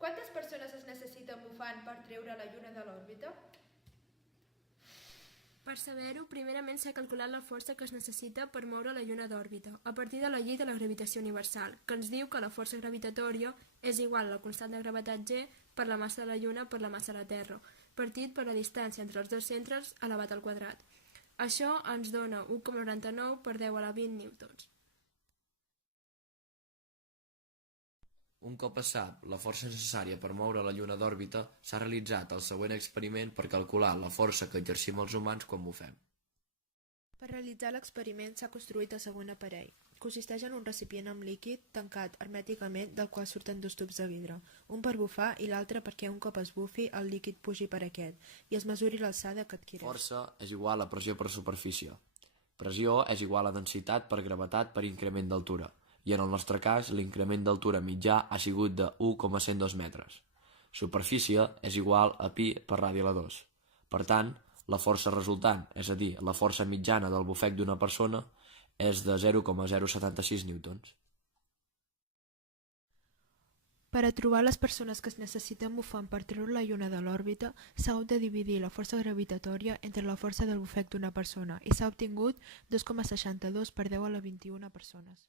Quantes persones es necessiten bufant per treure la Lluna de l'òrbita? Per saber-ho, primerament s'ha calculat la força que es necessita per moure la Lluna d'òrbita, a partir de la llei de la gravitació universal, que ens diu que la força gravitatòria és igual a la constant de gravetat G per la massa de la Lluna per la massa de la Terra, partit per la distància entre els dos centres elevat al quadrat. Això ens dona 1,99 per 10 a la 20 newtons. Un cop es sap la força necessària per moure la Lluna d'òrbita, s'ha realitzat el següent experiment per calcular la força que exercim els humans quan bufem. Per realitzar l'experiment s'ha construït el següent aparell. Consisteix en un recipient amb líquid tancat hermèticament del qual surten dos tubs de vidre, un per bufar i l'altre perquè un cop es bufi el líquid pugi per aquest i es mesuri l'alçada que adquireix. Força és igual a pressió per superfície. Pressió és igual a densitat per gravetat per increment d'altura. I en el nostre cas, l'increment d'altura mitjà ha sigut de 1,102 metres. Superfície és igual a pi per radi a la 2. Per tant, la força resultant, és a dir, la força mitjana del bufec d'una persona, és de 0,076 newtons. Per a trobar les persones que es necessiten bufant per treure la Lluna de l'òrbita, s'ha hagut de dividir la força gravitatòria entre la força del bufec d'una persona i s'ha obtingut 2,62 per 10 a la 21 persones.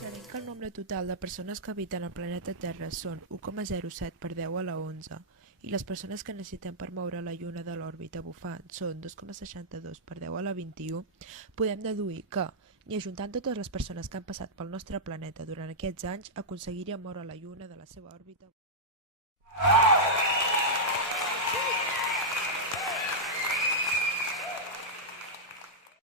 Sabem que el nombre total de persones que habiten el planeta Terra són 1,07 per 10 a la 11 i les persones que necessitem per moure la Lluna de l'òrbita bufant són 2,62 per 10 a la 21, podem deduir que, ni ajuntant totes les persones que han passat pel nostre planeta durant aquests anys, aconseguiríem moure la Lluna de la seva òrbita.